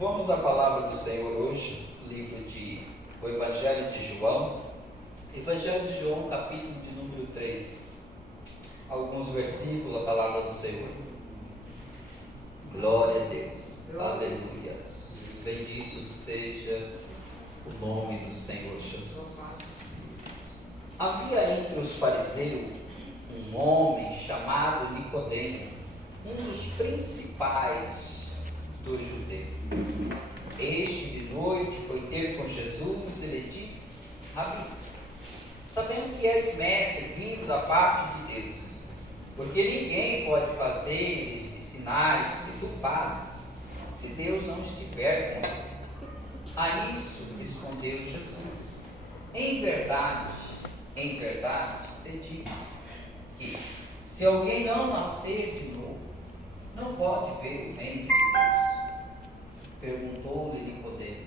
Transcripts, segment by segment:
Vamos à palavra do Senhor hoje, o Evangelho de João. Evangelho de João, capítulo de número 3. Alguns versículos, a palavra do Senhor. Glória a Deus. Aleluia. Bendito seja o nome do Senhor Jesus. Havia entre os fariseus um homem chamado Nicodemo, um dos principais dos judeus. Este de noite foi ter com Jesus e lhe disse: Rabi, sabendo que és mestre vindo da parte de Deus, porque ninguém pode fazer esses sinais que tu fazes, se Deus não estiver com ele. A isso respondeu Jesus: em verdade te digo que, se alguém não nascer de novo, não pode ver o reino de Deus. Perguntou-lhe Nicodemo: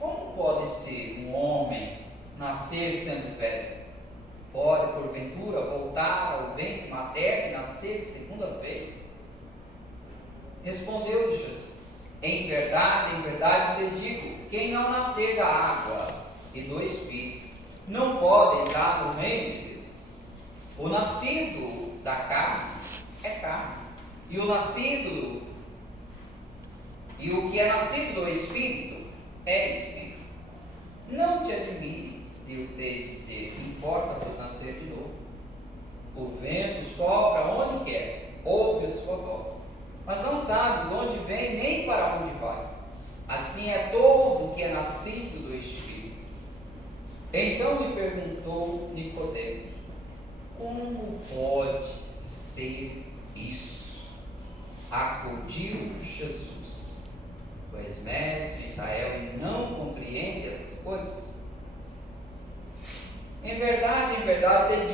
como pode ser um homem nascer sendo velho? Pode, porventura, voltar ao ventre materno e nascer segunda vez? Respondeu-lhe Jesus: em verdade te digo, quem não nascer da água e do Espírito, não pode entrar no reino de Deus. O nascido da carne é carne, e o que é nascido do Espírito é Espírito. Não te admires de eu te dizer que importa-vos nascer de novo. O vento sopra onde quer, ouve a sua voz, mas não sabe de onde vem nem para onde vai. Assim é todo o que é nascido do Espírito. Então lhe perguntou Nicodemo: como pode ser isso? Acudiu Jesus: tu és mestre Israel e não compreende essas coisas? Em verdade te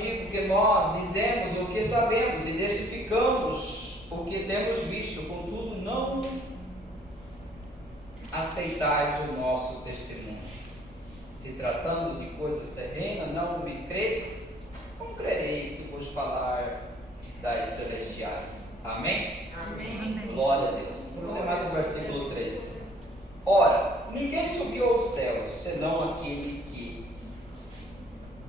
digo que nós dizemos o que sabemos e testificamos o que temos visto, contudo não aceitais o nosso testemunho. Se tratando de coisas terrenas, não me credes? Como crereis se vos falar das celestiais? Amém? Amém. Glória a Deus. Vamos ler mais o versículo 13. Ora, ninguém subiu ao céu, senão aquele que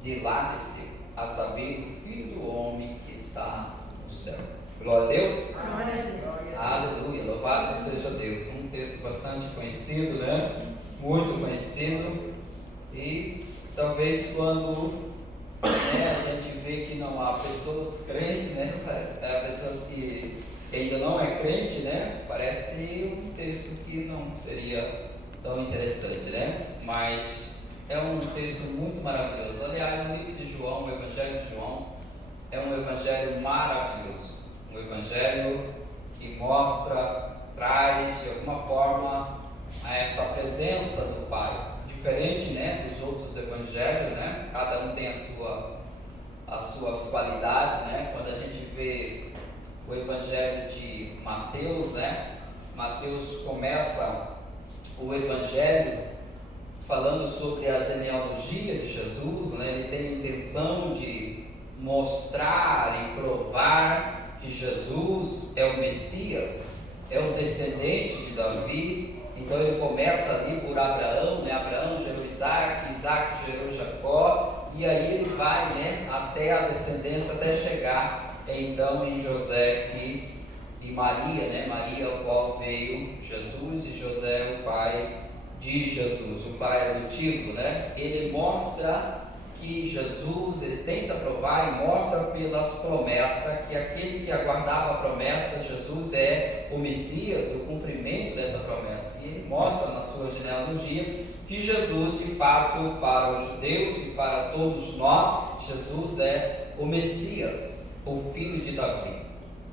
de lá desceu, a saber, o Filho do Homem que está no céu. Glória a Deus. Glória a Deus. Aleluia. Louvado seja Deus. Um texto bastante conhecido, né? Muito conhecido. E talvez quando a gente vê que não há pessoas crentes, né? Há pessoas que ainda não é crente, né? Parece um texto que não seria tão interessante, né? Mas é um texto muito maravilhoso. Aliás, o livro de João, o Evangelho de João, é um evangelho maravilhoso. Um evangelho que traz de alguma forma essa presença do Pai. Diferente, né, dos outros evangelhos, né? Cada um tem as suas qualidades, né? Quando a gente vê o evangelho de Mateus, né? Mateus começa o evangelho falando sobre a genealogia de Jesus, né? Ele tem a intenção de mostrar e provar que Jesus é o Messias, é o descendente de Davi. Então ele começa ali por Abraão, né? Abraão gerou Isaac, Isaac gerou Jacó, e aí ele vai, né, até a descendência, até chegar então em José e Maria, né? Maria, o qual veio Jesus, e José, o pai de Jesus, o pai adotivo, né? Ele mostra que Jesus, ele tenta provar e mostra pelas promessas que aquele que aguardava a promessa, Jesus é o Messias, o cumprimento dessa promessa. E ele mostra na sua genealogia que Jesus, de fato, para os judeus e para todos nós, Jesus é o Messias, o filho de Davi.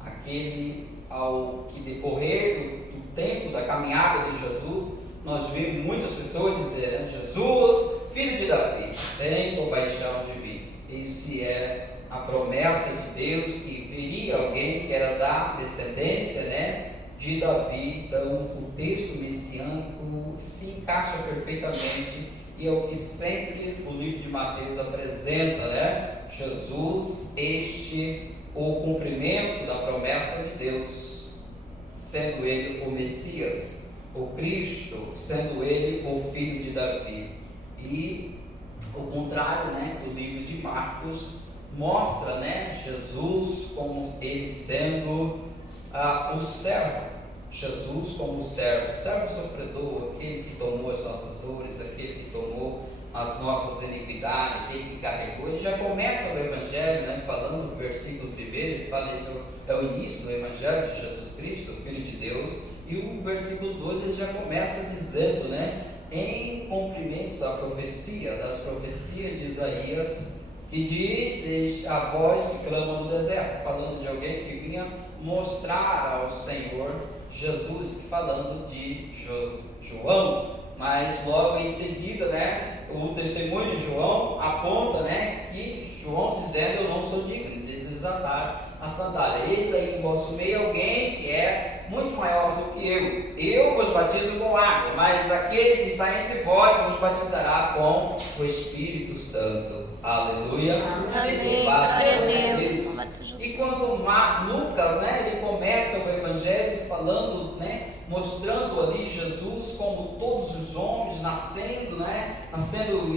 Aquele ao que decorrer do tempo da caminhada de Jesus, nós vimos muitas pessoas dizerem: Jesus, filho de Davi, tem compaixão de mim. Isso é a promessa de Deus, que viria alguém que era da descendência, né, de Davi. Então o texto messiânico se encaixa perfeitamente, e é o que sempre o livro de Mateus apresenta, né? Jesus, o cumprimento da promessa de Deus, sendo ele o Messias, o Cristo, sendo ele o filho de Davi. E o contrário, né, do livro de Marcos mostra, né, Jesus como ele sendo o servo. Jesus como servo sofredor, aquele que tomou as nossas dores, aquele que tomou as nossas iniquidades, aquele que carregou. Ele já começa o Evangelho, né, falando no versículo 1, ele fala isso é o início do Evangelho de Jesus Cristo, o Filho de Deus, e o versículo 2 ele já começa dizendo, né, em cumprimento da profecia, das profecias de Isaías, que diz a voz que clama no deserto, falando de alguém que vinha mostrar ao Senhor Jesus, falando de João, mas logo em seguida, né, o testemunho de João aponta, né, que João dizendo: eu não sou digno de desatar a sandália, eis aí em vosso meio alguém que é muito maior do que eu vos batizo com água, mas aquele que está entre vós vos batizará com o Espírito Santo. Aleluia. Amém. E quando Lucas, né, ele começa o Evangelho falando, né, mostrando ali Jesus como todos os homens, nascendo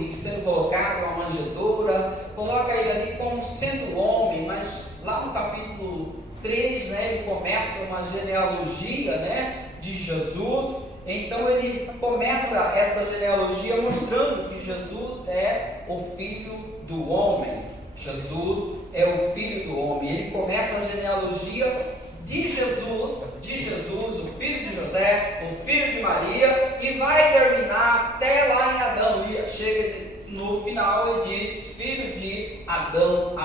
e sendo colocado em uma manjedoura, coloca ele ali como sendo homem, mas lá no capítulo 3, né, ele começa uma genealogia, né, de Jesus. Então ele começa essa genealogia mostrando que Jesus é o Filho do homem. Jesus é o Filho do homem. Ele começa a genealogia de Jesus, o filho de José, o filho de Maria, e vai terminar até lá em Adão. E chega no final e diz: filho de Adão,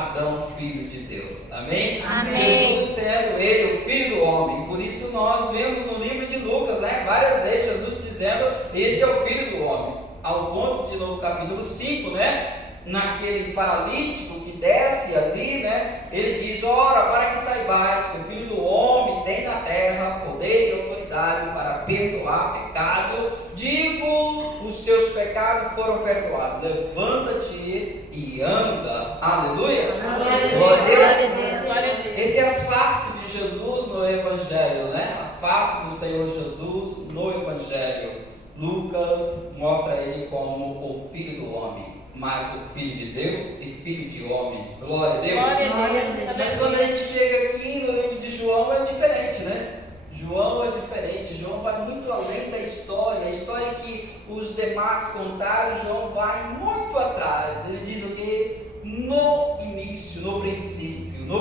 filho de Deus. Amém? Amém. Jesus sendo ele o Filho do homem. Por isso nós vemos no livro de Lucas, né, várias vezes Jesus dizendo: este é o Filho do homem. Ao ponto de no capítulo 5, né, naquele paralítico que desce ali, né, ele diz: ora, para que saibais que o Filho do homem tem na terra poder e autoridade para perdoar pecado, digo, os teus pecados foram perdoados, levanta-te e anda. Aleluia. Glória a Deus. Esse é as faces de Jesus no Evangelho, né? As faces do Senhor Jesus no Evangelho. Lucas mostra ele como o Filho do homem, mas o Filho de Deus e Filho de homem. Glória a Deus. Glória a Deus. Mas quando a gente chega aqui no livro de João é diferente, né? João é diferente. João vai muito além da história. A história que os demais contaram, João vai muito atrás. Ele diz o que? No início, no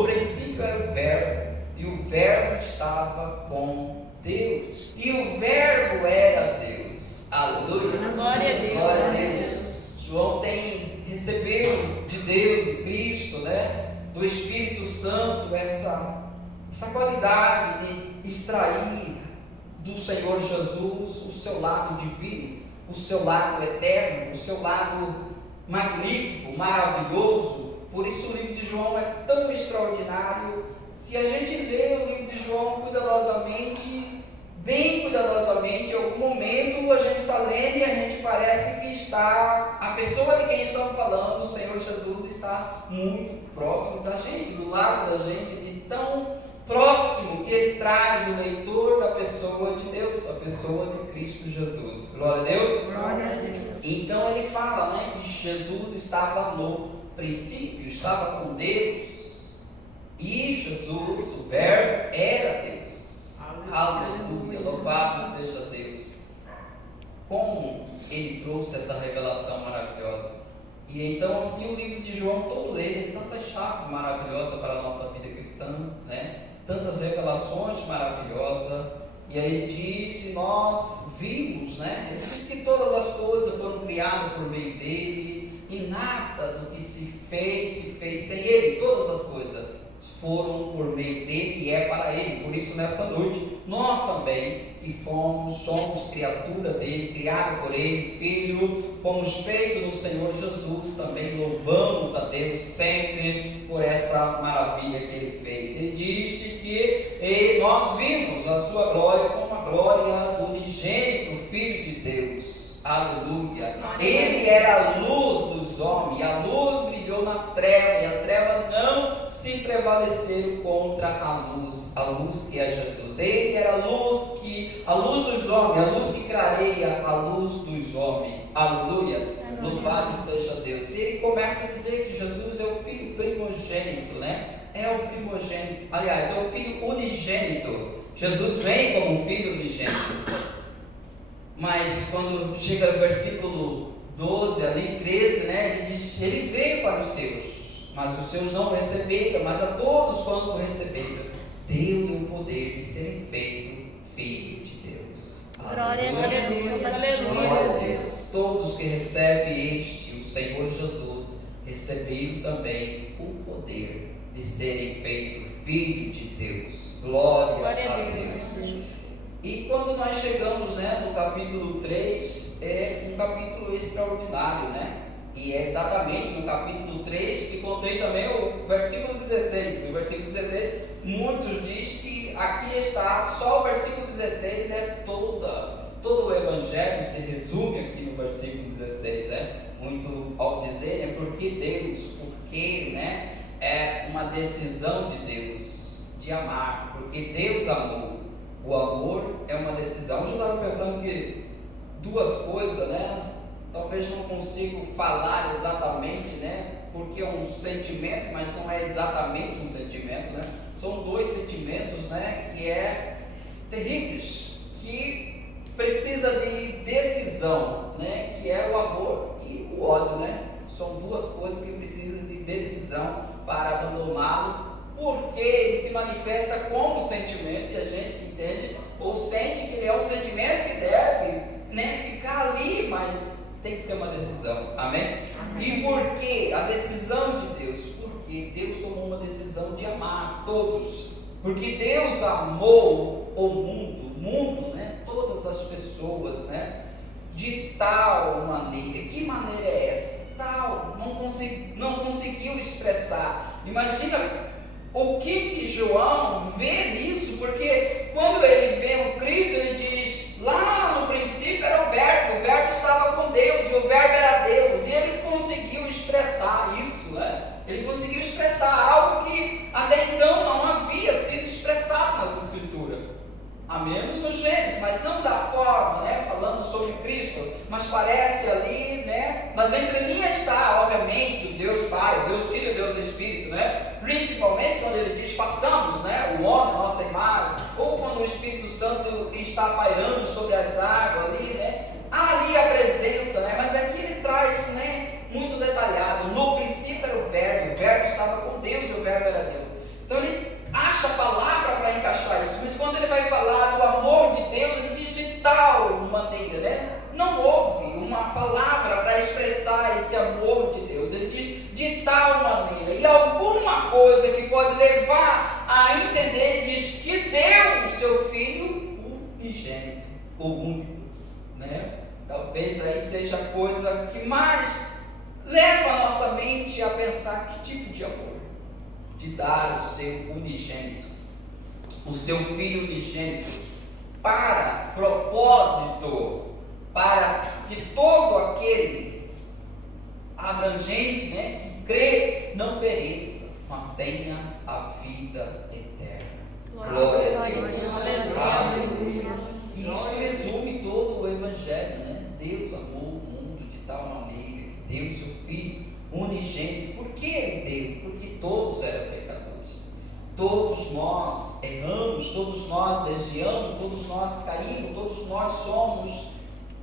princípio era o Verbo, e o Verbo estava com Deus, e o Verbo era Deus. Aleluia. Glória a Deus. Glória a Deus. João recebeu de Deus, de Cristo, né, do Espírito Santo, essa qualidade de extrair do Senhor Jesus o seu lado divino, o seu lado eterno, o seu lado magnífico, maravilhoso. Por isso o livro de João é tão extraordinário. Se a gente lê o livro de João bem cuidadosamente, em algum momento a gente está lendo e a gente parece que está, a pessoa de quem estamos falando, o Senhor Jesus, está muito próximo da gente, do lado da gente, de tão próximo que ele traz o leitor da pessoa de Deus, a pessoa de Cristo Jesus. Glória a Deus. Glória a Deus. Então ele fala, né, que Jesus estava no princípio, estava com Deus, e Jesus, o Verbo, era Deus. Aleluia, louvado seja Deus. Como ele trouxe essa revelação maravilhosa. E então assim o livro de João todo ele tem tanta chave maravilhosa para a nossa vida cristã, né? Tantas revelações maravilosas. E aí ele diz, nós vimos, né? Ele diz que todas as coisas foram criadas por meio dele, e nada do que se fez sem ele. Todas as coisas foram por meio dele e é para ele. Por isso nesta noite, nós também que somos criatura dele, criado por ele, filho, fomos feitos no Senhor Jesus, também louvamos a Deus sempre por essa maravilha que ele fez. Ele disse que nós vimos a sua glória como a glória do unigênito Filho de Deus. Aleluia. Ele era a luz dos homens, e a luz brilhou nas trevas, e as trevas não se prevaleceram contra a luz que é Jesus. Ele era a luz dos homens, a luz que clareia a luz dos homens. Aleluia, louvado seja Deus. E ele começa a dizer que Jesus é o filho primogênito, né? É o primogênito, aliás, é o filho unigênito. Jesus vem como um filho unigênito. Mas quando chega no versículo 12, ali 13, né? Ele diz, ele veio para os seus, mas os seus não receberam, mas a todos quando receberam, deu-lhe o poder de serem feitos filhos de Deus. Glória a Deus. Glória a Deus. Todos que recebem o Senhor Jesus, receberam também o poder de serem feitos filhos de Deus. Glória a Deus. E quando nós chegamos, né, no capítulo 3, é um capítulo extraordinário, né? E é exatamente no capítulo 3 que contém também o versículo 16. No versículo 16, muitos dizem que aqui está, só o versículo 16 é todo o Evangelho se resume aqui no versículo 16, né? Muito ao dizer, é porque Deus, porque, né, é uma decisão de Deus de amar, porque Deus amou. O amor é uma decisão. Hoje eu estava pensando que duas coisas, né? Talvez não consigo falar exatamente, né? Porque é um sentimento, mas não é exatamente um sentimento, né? São dois sentimentos, né? Que é terríveis, que precisa de decisão, né? Que é o amor e o ódio, né? São duas coisas que precisam de decisão para abandoná-lo, porque ele se manifesta como sentimento e a gente entende ou sente que ele é um sentimento que deve, né, ficar ali, mas tem que ser uma decisão, amém? E por que a decisão de Deus? Porque Deus tomou uma decisão de amar todos, porque Deus amou o mundo, né, todas as pessoas, né, de tal maneira. Que maneira é essa? Tal, não conseguiu expressar. Imagina o que João vê nisso, porque quando ele vê o Cristo, ele diz, lá no princípio era o verbo estava com Deus, e o verbo era Deus, e ele conseguiu expressar isso, né? Ele conseguiu expressar algo que até então não havia sido expressado nas Escrituras, a menos no Gênesis, mas não da forma, né? Falando sobre Cristo, mas parece ali, né? Nas entrelinhas está, obviamente, o Deus Pai, o Deus Filho, o Deus Espírito, né? Principalmente quando ele diz, façamos, né, o homem, a nossa imagem, ou quando o Espírito Santo está pairando sobre as águas ali, né? Há ali a presença, né? Mas aqui ele traz, né, muito detalhado. No princípio era o verbo estava com Deus e o verbo era Deus. Então ele acha a palavra para encaixar isso, mas quando ele vai falar do amor de Deus, ele diz de tal maneira, né? Não houve uma palavra para expressar esse amor de Deus. Ele diz de tal maneira, e alguma coisa que pode levar a entender, ele diz que deu o seu Filho unigênito, o único, né? Talvez aí seja a coisa que mais leva a nossa mente a pensar que tipo de amor, de dar o seu unigênito, o seu Filho unigênito, para propósito, para que todo aquele abrangente, né, que crê não pereça, mas tenha a vida eterna. Glória a Deus. Aleluia. E isso resume todo o Evangelho, né? Deus amou o mundo de tal maneira que deu o seu Filho unigênito. Por que ele deu? Porque todos eram pecadores. Todos nós erramos, todos nós desviamos, todos nós caímos, todos nós somos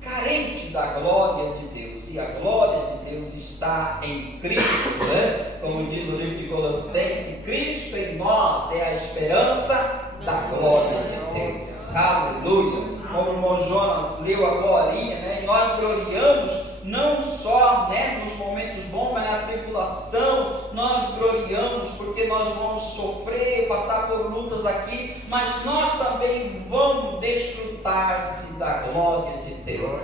carentes da glória de Deus, e a glória de Deus está em Cristo, né? Como diz o livro de Colossenses, Cristo em nós é a esperança da glória de Deus. Aleluia! Como o irmão Jonas leu agora, né? E nós gloriamos não só, né, nos momentos bons, mas na tribulação nós gloriamos, porque nós vamos sofrer, passar por lutas aqui, mas nós também vamos desfrutar-se da glória de Deus.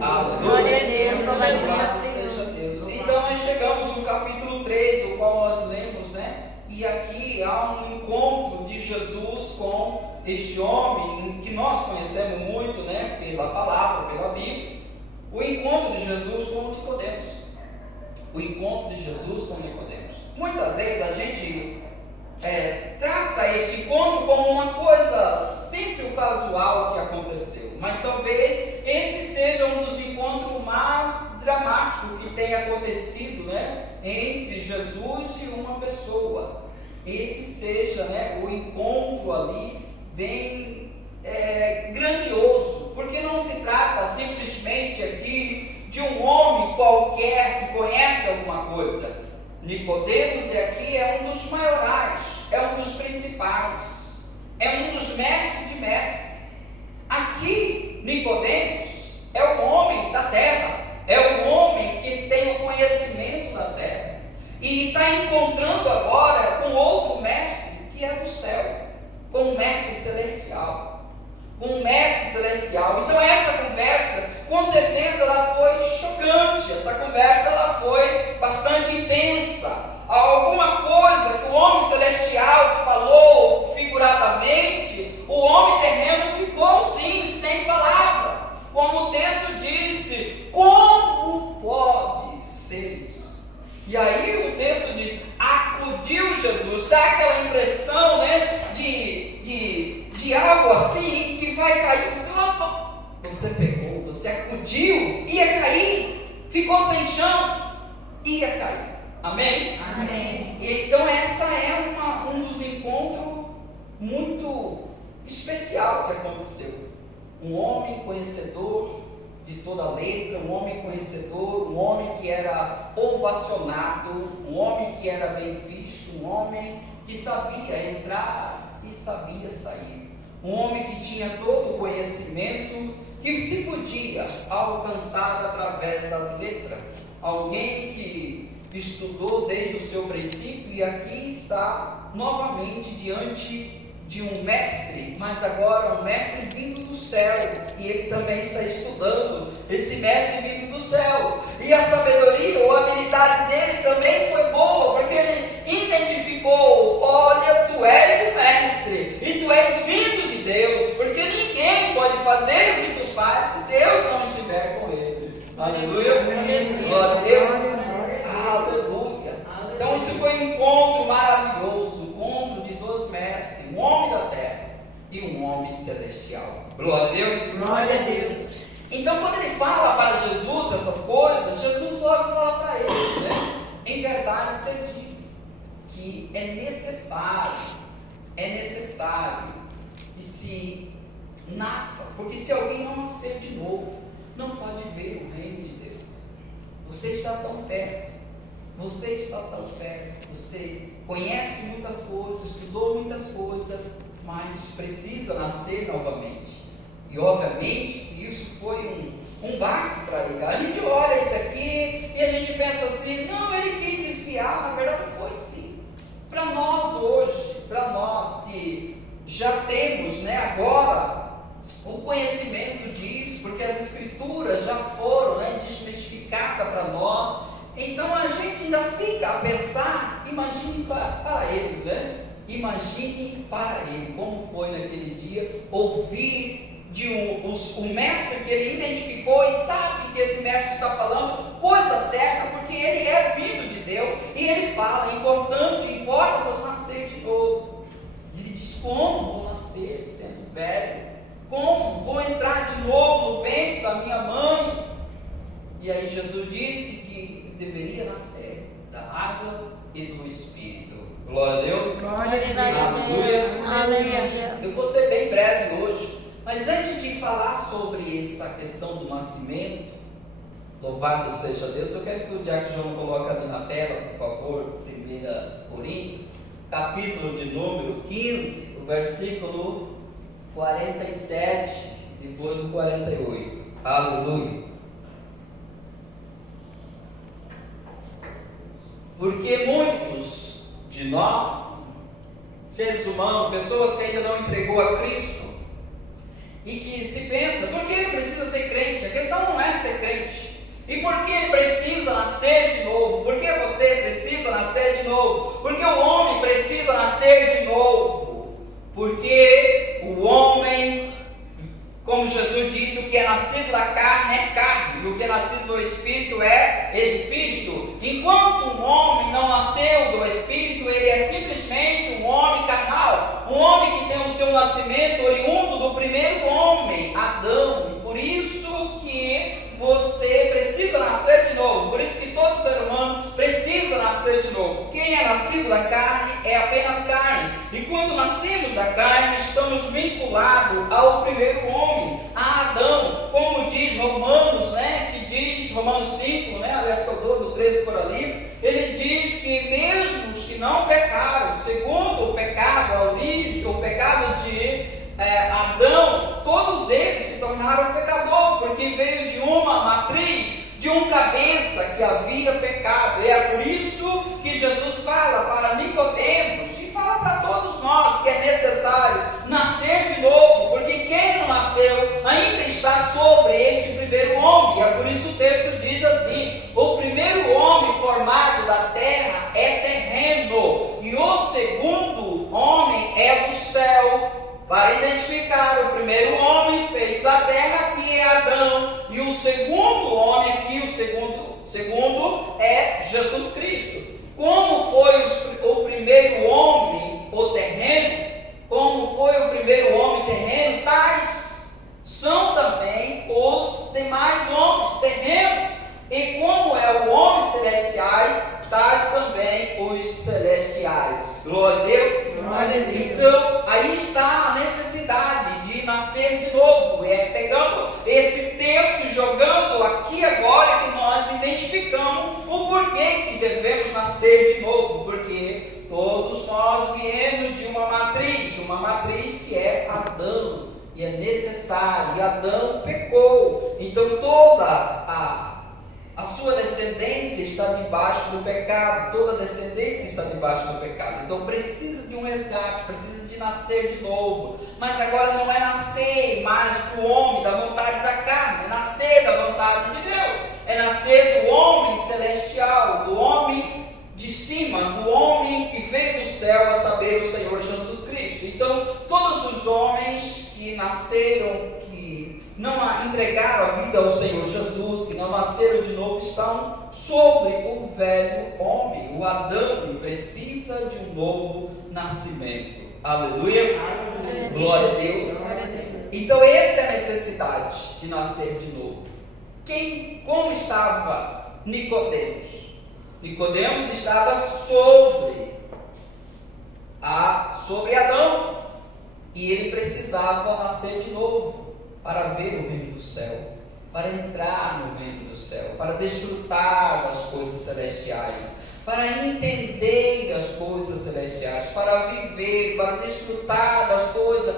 Aleluia. Glória a Deus, louvado seja Deus. Então nós chegamos no capítulo 3, o qual nós lemos, né? E aqui há um encontro de Jesus com este homem que nós conhecemos muito, né, pela palavra, pela Bíblia. O encontro de Jesus com Nicodemos. O encontro de Jesus com Nicodemos. Muitas vezes a gente traça esse encontro como uma coisa sempre o casual que aconteceu, mas talvez esse seja um dos encontros mais dramáticos que tenha acontecido, né, entre Jesus e uma pessoa. Esse seja, né, o encontro ali bem grandioso, porque não se trata simplesmente aqui de um homem qualquer que conhece alguma coisa. Nicodemos aqui é um dos maiorais, é um dos principais, é um dos mestres de mestres. Aqui, Nicodemos é o homem da terra, é o homem que tem o conhecimento da terra, e está encontrando agora com outro mestre que é do céu, com um mestre celestial. Então essa conversa, com certeza ela foi chocante, essa conversa ela foi bastante intensa. Alguma coisa que o homem celestial falou figuradamente, o homem terreno ficou sim, sem palavra. Como o texto disse, como pode ser isso? E aí o texto diz, acudiu Jesus, dá aquela impressão, né, de algo assim que vai cair. Você pegou, você acudiu, ia cair, ficou sem chão, ia cair. Amém? Amém. Então essa é um dos encontros muito especial que aconteceu. Um homem conhecedor de toda a letra, um homem conhecedor, um homem que era ovacionado, um homem que era bem visto, um homem que sabia entrar e sabia sair. Um homem que tinha todo o conhecimento que se podia alcançar através das letras. Alguém que estudou desde o seu princípio e aqui está novamente diante de um mestre, mas agora um mestre vindo do céu, e ele também está estudando esse mestre vindo do céu, e a sabedoria ou a habilidade dele também foi boa, porque ele identificou, olha, tu és o mestre, e tu és vindo de Deus, porque ninguém pode fazer o que tu faz se Deus não estiver com ele. Aleluia, glória a Deus, aleluia. Então isso foi um encontro maravilhoso, um encontro de dois mestres, um homem da terra e um homem celestial. Glória a Deus. Glória a Deus. Então quando ele fala para Jesus essas coisas, Jesus logo fala para ele, né? Em verdade te digo que é necessário que se nasça, porque se alguém não nascer de novo, não pode ver o reino de Deus. Você está tão perto, você conhece muitas coisas, estudou muitas coisas, mas precisa nascer novamente. E obviamente isso foi um baque para ele. A gente olha isso aqui e a gente pensa assim, não, ele quis desviar, na verdade foi sim. Para nós hoje, para nós que já temos, né, agora o conhecimento disso, porque as escrituras já foram, né, desmistificadas para nós, então a gente ainda fica a pensar, imagine para ele, né? Imagine para ele como foi naquele dia ouvir de um mestre que ele identificou e sabe que esse mestre está falando coisa certa, porque ele é vindo de Deus, e ele fala, importa você nascer de novo. E ele diz, como vou nascer sendo velho? Como vou entrar de novo no ventre da minha mãe? E aí Jesus disse que deveria nascer da água e do Espírito. Glória a Deus. Glória a Deus. Aleluia. Eu vou ser bem breve hoje, mas antes de falar sobre essa questão do nascimento, louvado seja Deus, eu quero que o Diácono João coloque ali na tela, por favor, 1 Coríntios, capítulo de número 15, o versículo 47, depois do 48. Aleluia. Porque muitos de nós, seres humanos, pessoas que ainda não entregou a Cristo, e que se pensa, por que ele precisa ser crente? A questão não é ser crente. E por que ele precisa nascer de novo? Por que você precisa nascer de novo? Porque o homem precisa nascer de novo. Porque o homem, como Jesus disse, o que é nascido da carne é carne, e o que é nascido do Espírito é Espírito. Enquanto um homem não nasceu do Espírito, ele é simplesmente um homem um homem que tem o seu nascimento oriundo do primeiro homem, Adão, e por isso que você precisa nascer de novo, por isso que todo ser humano precisa nascer de novo. Quem é nascido da carne é apenas carne, e quando nascemos da carne, estamos vinculados ao primeiro homem, a Adão, como diz Romanos, que diz, Romanos 5, aliás, 12, 13 por ali, ele diz que mesmo os que não pecaram, segundo o pecado, a origem, o pecado de Adão, todos eles se tornaram pecador, porque veio de uma matriz, de um cabeça que havia pecado. E é por isso que Jesus fala para Nicodemos e fala para todos nós que é necessário nascer de novo, porque quem não nasceu ainda está sobre este primeiro homem. E é por isso o texto diz assim: o primeiro homem formado da terra é terreno, e o segundo homem é do céu. Para identificar o primeiro homem feito da terra, que é Adão, e o segundo homem aqui, o segundo é Jesus Cristo. Como foi o primeiro homem, o terreno, como foi o primeiro homem terreno, tais são também os demais homens terrenos. E como é o homem celestiais, tais também os celestiais. Glória a Deus. Glória a Deus. Então, aí está a necessidade de nascer de novo. Pegando esse texto e jogando aqui agora, que nós identificamos o porquê que devemos nascer de novo. Porque todos nós viemos de uma matriz que é Adão, e é necessário, e Adão pecou. Então toda a sua descendência está debaixo do pecado, toda descendência está debaixo do pecado. Então precisa de um resgate, precisa de nascer de novo. Mas agora não é nascer mais do homem, da vontade da carne, é nascer da vontade de Deus, é nascer do homem celestial, do homem de cima, do homem que veio do céu, a saber, o Senhor Jesus Cristo. Então todos os homens que nasceram, que não entregaram a vida ao Senhor Jesus, que não nasceram de novo, estão sobre o velho homem, o Adão, e precisa de um novo nascimento. Aleluia. Glória a Deus. Então essa é a necessidade de nascer de novo. Como estava Nicodemos? Nicodemos estava sobre Adão, e ele precisava nascer de novo para ver o reino do céu, para entrar no reino do céu, para desfrutar das coisas celestiais, para entender das coisas celestiais, para viver, para desfrutar das coisas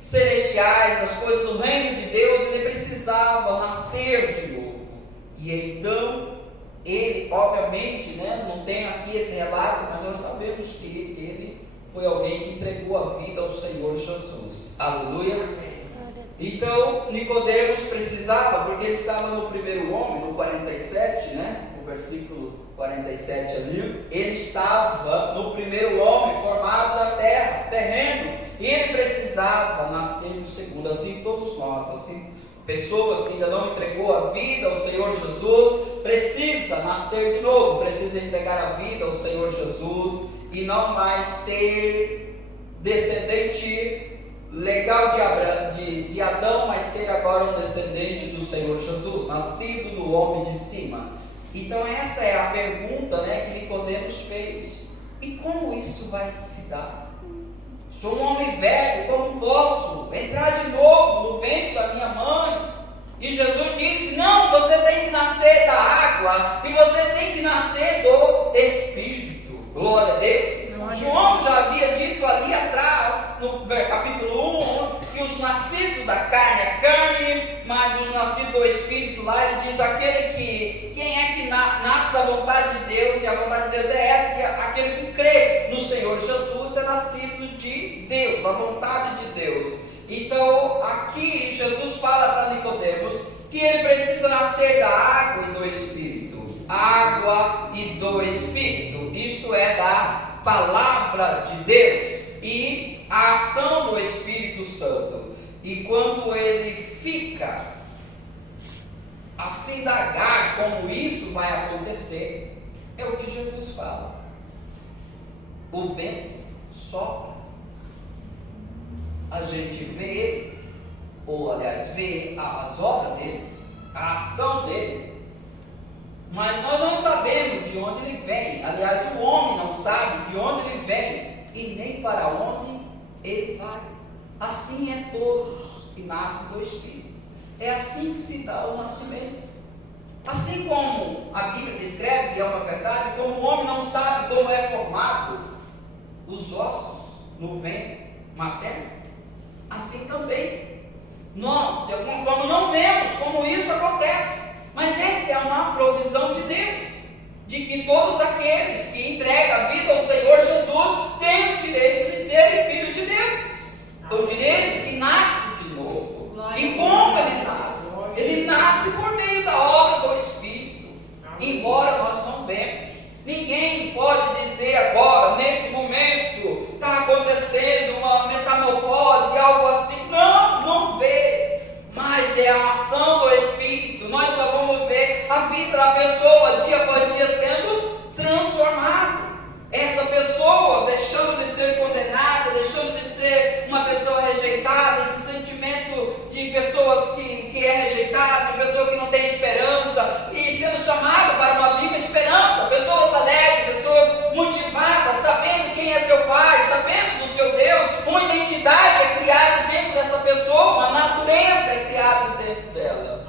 celestiais, das coisas do reino de Deus. Ele precisava nascer de novo. E então ele, obviamente, não tem aqui esse relato, mas nós sabemos que ele foi alguém que entregou a vida ao Senhor Jesus. Aleluia. Então Nicodemos precisava, porque ele estava no primeiro homem, no 47, no versículo 47 ali, ele estava no primeiro homem formado da terra, terreno, e ele precisava nascer do segundo. Assim todos nós, assim pessoas que ainda não entregou a vida ao Senhor Jesus, precisa nascer de novo, precisa entregar a vida ao Senhor Jesus, e não mais ser descendente legal de Adão, mas ser agora um descendente do Senhor Jesus, nascido do homem de cima. Então essa é a pergunta que Nicodemos fez. E como isso vai se dar? Sou um homem velho, como posso entrar de novo no ventre da minha mãe? E Jesus disse: não, você tem que nascer da água, e você tem que nascer do Espírito. Glória a Deus. João já havia dito ali atrás, no capítulo 1, que os nascidos da carne é carne, mas os nascidos do Espírito, lá ele diz: quem é que nasce da vontade de Deus, e a vontade de Deus é essa, que aquele que crê no Senhor Jesus é nascido de Deus, a vontade de Deus. Então aqui Jesus fala para Nicodemos que ele precisa nascer da água e do Espírito. Água e do Espírito, isto é, da palavra de Deus e a ação do Espírito Santo. E quando ele fica a se indagar como isso vai acontecer, é o que Jesus fala: o vento sopra a gente vê ele, ou aliás, vê as obras deles, a ação dele, mas nós não sabemos de onde ele vem. Aliás, o homem não sabe de onde ele vem e nem para onde ele vai. Assim é todos que nascem do Espírito. É assim que se dá o nascimento. Assim como a Bíblia descreve, que é uma verdade, como o homem não sabe como é formado os ossos no ventre materno, assim também nós, de alguma forma, não vemos como isso acontece. Mas essa é uma provisão de Deus, de que todos aqueles que entregam a vida ao Senhor Jesus têm o direito de serem filhos de Deus, o direito que nasce de novo. E como ele nasce? Ele nasce por meio da obra do Espírito, embora nós não vemos. Ninguém pode dizer agora, nesse momento, está acontecendo uma metamorfose, algo assim. Não vê. Mas é a ação do Espírito. Nós só vamos ver a vida da pessoa dia após dia sendo transformada. Essa pessoa deixando de ser condenada, deixando de ser uma pessoa rejeitada, esse sentimento de pessoas que é rejeitada, de pessoa que não tem esperança, e sendo chamada para uma viva esperança. Pessoas alegres, pessoas motivadas, sabendo quem é seu Pai, sabendo do seu Deus. Uma identidade é criada dentro dessa pessoa, uma natureza é criada dentro dela.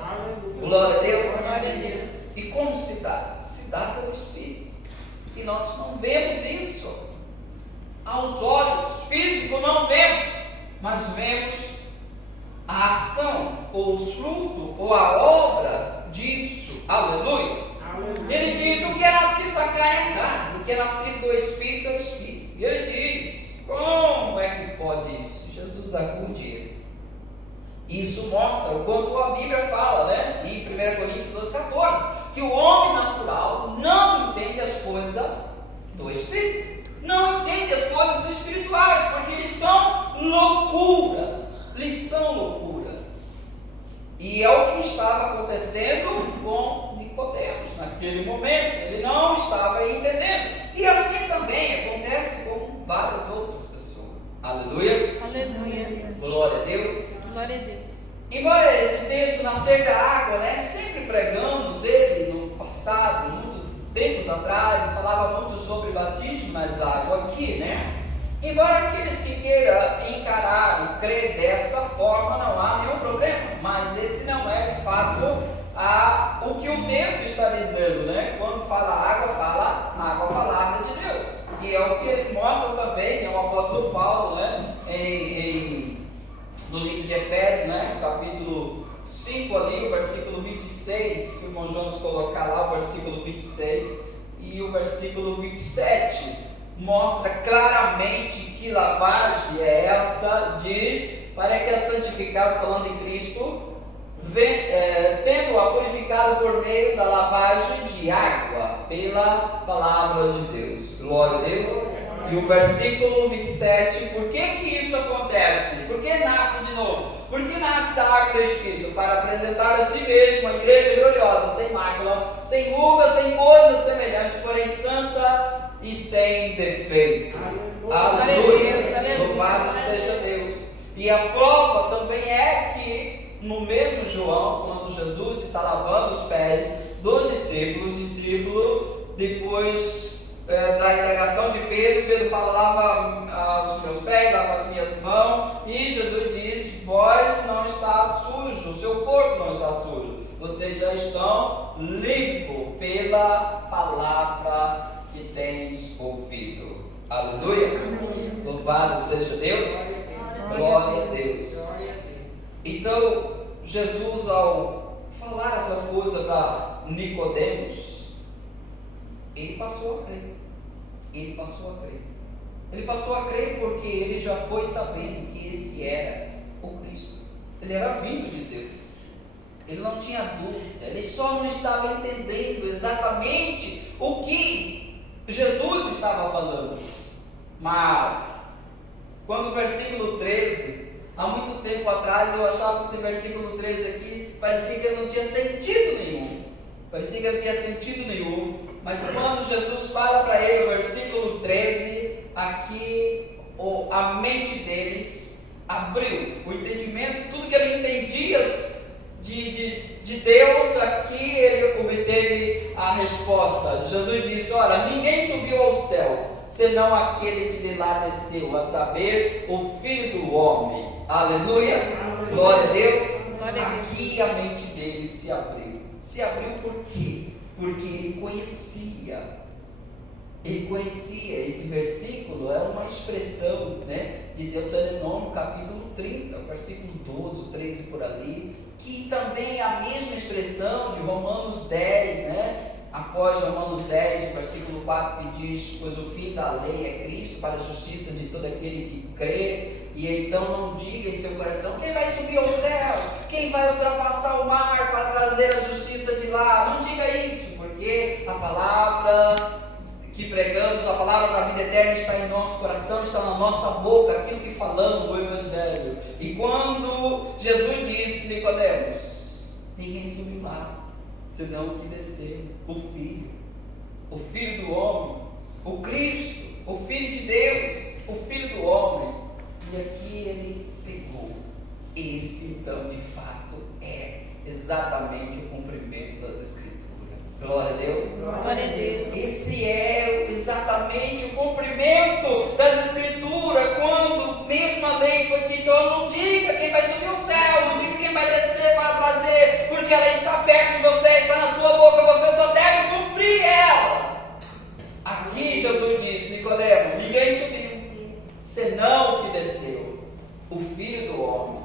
Glória a Deus. Glória a Deus. E como se dá? Se dá pelo Espírito. E nós não vemos isso aos olhos físicos, não vemos, mas vemos a ação, ou os frutos, ou a obra disso. Aleluia. Ele diz: o que é nascido da carne é carne, o que é nascido do Espírito é Espírito. E ele diz: como é que pode isso? Jesus acude ele. Isso mostra o quanto a Bíblia fala, né? Em 1 Coríntios 12,14, que o homem natural não entende as coisas do Espírito, não entende as coisas espirituais, porque eles são loucura, E é o que estava acontecendo com Nicodemos naquele momento. Ele não estava entendendo. E assim também acontece com várias outras pessoas. Aleluia. Aleluia. Glória a Deus. Glória a Deus. Embora esse texto nascer da água, né, sempre pregamos ele no passado, muito tempos atrás, falava muito sobre batismo nas águas aqui, né? Embora aqueles que queiram encarar e crer desta forma, não há nenhum problema, mas esse não é de fato o que o texto está dizendo, né? Quando fala água, a palavra de Deus, e é o que ele mostra também, o apóstolo Paulo, né? No livro de Efésios, né? Capítulo 5 ali, o versículo 26, se o irmão Jonas colocar lá o versículo 26 e o versículo 27, mostra claramente que lavagem é essa, diz, para que a santificasse, falando em Cristo, tendo-a purificado por meio da lavagem de água, pela palavra de Deus. Glória a Deus. E o versículo 27, por que isso acontece? Por que nasce de novo? Por que nasce da água do Espírito? Para apresentar a si mesmo uma igreja gloriosa, sem mácula, sem ruga, sem coisa semelhante, porém santa e sem defeito. Aleluia. Louvado seja Deus. E a prova também é que no mesmo João, quando Jesus está lavando os pés dos discípulos, depois da indagação de Pedro fala: lava os meus pés, lava as minhas mãos, e Jesus diz: vós não está sujo, o seu corpo não está sujo, vocês já estão limpos pela palavra que tens ouvido. Aleluia. Louvado seja Deus. Glória a Deus. Então Jesus, ao falar essas coisas para Nicodemos, ele passou a crer. Ele passou a crer porque ele já foi sabendo que esse era o Cristo. Ele era vindo de Deus. Ele não tinha dúvida. Ele só não estava entendendo exatamente o que Jesus estava falando. Mas, quando o versículo 13, há muito tempo atrás, eu achava que esse versículo 13 aqui parecia que ele não tinha sentido nenhum. Mas quando Jesus fala para ele, o versículo 13, aqui a mente deles abriu o entendimento, tudo que ele entendia de Deus, aqui ele obteve a resposta. Jesus disse: ora, ninguém subiu ao céu, senão aquele que de lá desceu, a saber, o Filho do Homem. Aleluia! Glória a Deus! Glória a Deus. Aqui a mente dele se abriu. Se abriu por quê? Porque ele conhecia. Ele conhecia. Esse versículo é uma expressão, né, de Deuteronômio capítulo 30, versículo 12, 13 por ali, que também é a mesma expressão de Romanos 10, né? Após Romanos 10, versículo 4, que diz: pois o fim da lei é Cristo, para a justiça de todo aquele que crê. E então não diga em seu coração: quem vai subir ao céu? Quem vai ultrapassar o mar para trazer a justiça de lá? Não diga isso, porque a palavra que pregamos, a palavra da vida eterna está em nosso coração, está na nossa boca, aquilo que falamos do Evangelho. E quando Jesus disse: Nicodemos, ninguém subiu lá, senão o que desceu, o Filho do homem, o Cristo, o Filho de Deus, o Filho do homem. E aqui ele pegou. Esse então de fato é exatamente o cumprimento das Escrituras. Glória a Deus. Glória a Deus. Esse é exatamente o cumprimento das Escrituras, quando mesmo a lei foi dita: não diga quem vai subir ao céu, não diga quem vai descer para trazer, porque ela está perto de você, está na sua boca, você só deve cumprir ela. Aqui Jesus disse: Nicodemo, ninguém subiu, senão o que desceu, o Filho do homem.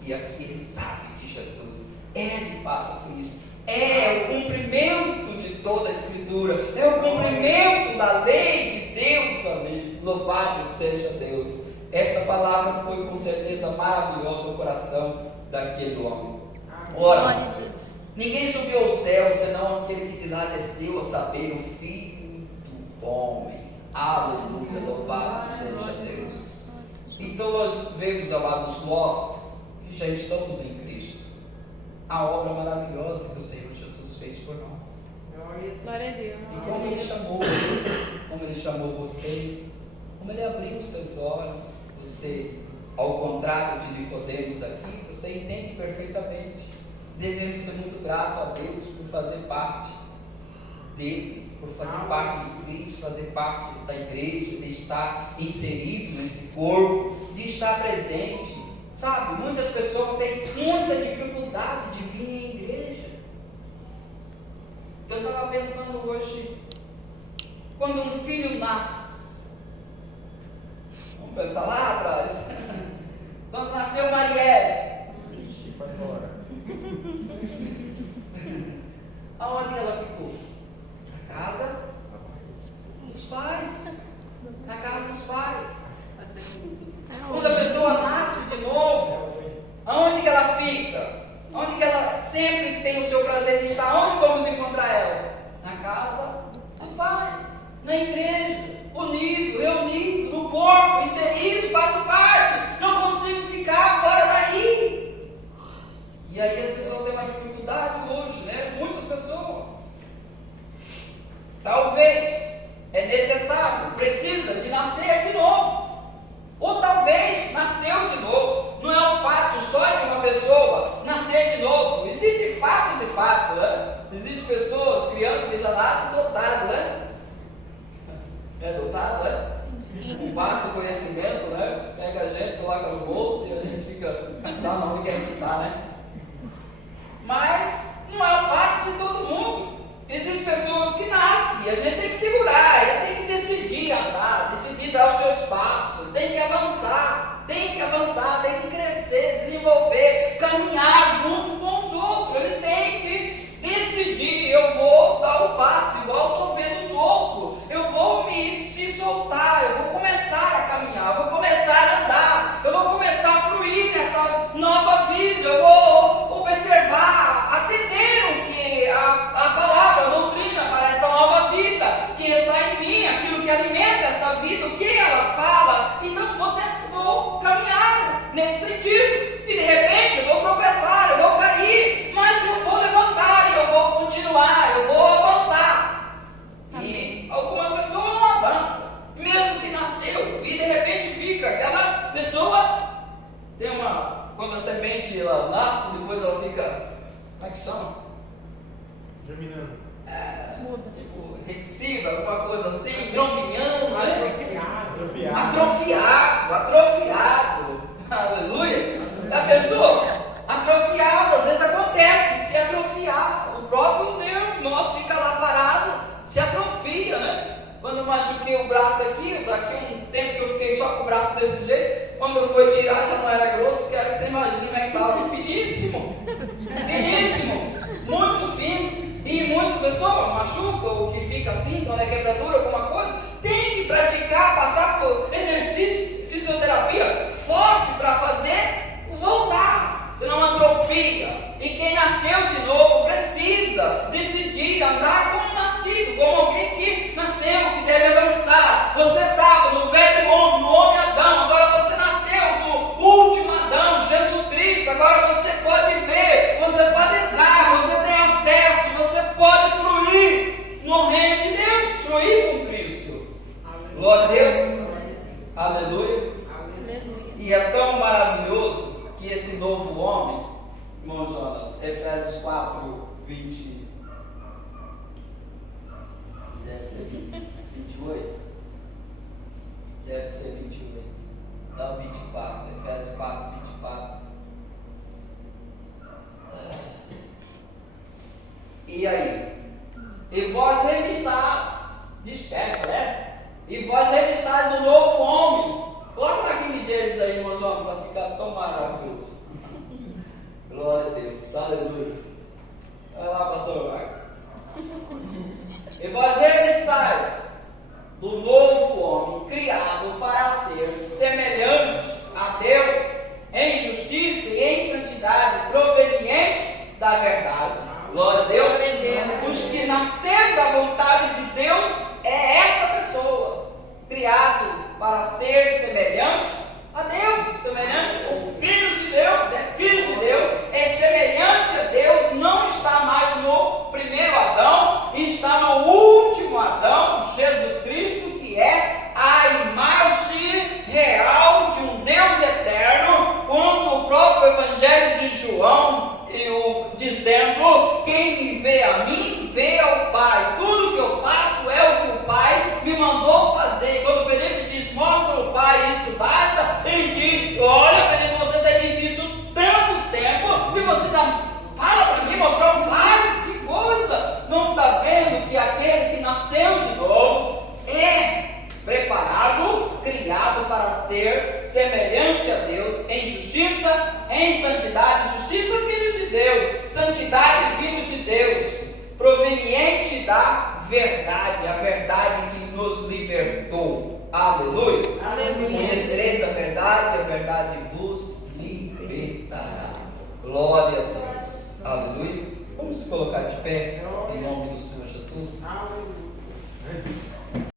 E aqui ele sabe que Jesus é de fato Cristo. É o cumprimento de toda a Escritura, é o cumprimento da lei de Deus, amém. Louvado seja Deus. Esta palavra foi com certeza maravilhosa no coração daquele homem. Ora, ninguém subiu ao céu, senão aquele que de lá desceu, a saber, o Filho do homem. Aleluia, louvado seja Deus. Então nós vemos, amados, nós que já estamos em Cristo, a obra maravilhosa que o Senhor Jesus fez por nós. Glória a Deus. E como Ele chamou você, como Ele abriu os seus olhos, você, ao contrário de Nicodemos aqui, você entende perfeitamente. Devemos ser muito gratos a Deus por fazer parte dele, por fazer parte de Cristo, fazer parte da igreja, de estar inserido nesse corpo, de estar presente. Sabe, muitas pessoas têm muita dificuldade de vir em igreja. Eu estava pensando hoje, quando um filho nasce, vamos pensar lá atrás, quando nasceu Marielle, aonde ela ficou? Na casa dos pais. Na casa dos pais. Quando a pessoa nasce de novo, aonde que ela fica? Onde que ela sempre tem o seu prazer de estar? Onde vamos encontrar ela? Na casa do Pai, na igreja, unido, reunido, no corpo, inserido, faço parte, não consigo ficar fora daí. E aí as pessoas têm uma dificuldade hoje, né? Muitas pessoas. Talvez é necessário, precisa de nascer de novo. Ou talvez nasceu de novo. Não é um fato só de uma pessoa nascer de novo. Existem fatos e fatos, né? Existem pessoas, crianças que já nascem dotadas, né? É dotado, né? Um vasto conhecimento, né? Pega a gente, coloca no bolso e a gente fica pensando onde que a gente está, né? Mas não é um fato de todo mundo. Existem pessoas que nascem e a gente tem que segurar, ele tem que decidir andar, decidir dar os seus passos, tem que avançar, tem que crescer, desenvolver, caminhar junto com os outros. Ele tem que decidir: eu vou dar o passo igual estou vendo os outros, eu vou se soltar, eu vou começar a caminhar, eu vou começar a andar, eu vou começar a fluir nessa nova vida, eu vou tipo, retecido, alguma coisa assim, grovinhando, né? Atrofiado. Aleluia. Já pensou? Atrofiado, às vezes acontece de se atrofiar. O próprio nervo nosso fica lá parado, se atrofia, né? Quando eu machuquei o braço aqui, daqui a um tempo que eu fiquei só com o braço desse jeito, quando eu fui tirar já não era grosso, quero que você imagine como é que estava finíssimo, muito fino. E muitas pessoas machucam, ou que fica assim, quando é quebradura, alguma coisa, tem que praticar, passar por exercício, fisioterapia forte para fazer voltar, senão atrofia. E quem nasceu de novo precisa decidir andar como nascido, como alguém que nasceu, que deve avançar. Você estava no velho homem, no homem Adão, agora você nasceu do último Adão, Jesus Cristo. Agora você pode ver, você pode entrar, você tem acesso, você pode fluir no reino de Deus, fluir com Cristo. Glória a Deus. Aleluia. E é tão maravilhoso que esse novo homem, irmão Jonas, Efésios 4, 20, deve ser 28, deve ser 28, não, 24, Efésios 4, 24. E aí? E vós revistais, desperta, né? E vós revistais o novo homem. Coloca naquele James aí, irmão Jonas, para ficar tão maravilhoso. Glória a Deus, aleluia. Vai lá, pastor Marcos. E vós revistais do novo homem, criado para ser semelhante a Deus, em justiça e em santidade, proveniente da verdade. Glória a Deus. Os que nasceram da vontade de Deus é essa pessoa, criado para ser semelhante a Deus, semelhante ao Filho de Deus, é filho de Deus, é semelhante a Deus, não está mais no primeiro Adão, está no último Adão, Jesus Cristo, que é a imagem real de um Deus eterno, quando o próprio Evangelho de João, dizendo, quem me vê a mim, vê ao Pai, tudo que eu faço é o que o Pai me mandou fazer. Quando Felipe diz, mostra o Pai, isso basta, ele diz, olha Felipe, você tem me visto tanto tempo, e você fala para mim, mostrar o Pai, que coisa, não está vendo que aquele que nasceu de novo, é preparado, criado para ser semelhante a Deus, em justiça, em santidade, justiça vindo de Deus, santidade vindo de Deus, proveniente da verdade, a verdade que nos libertou. Aleluia. Aleluia. Conhecereis a verdade vos libertará. Glória a Deus. Aleluia. Vamos colocar de pé em nome do Senhor Jesus. Aleluia.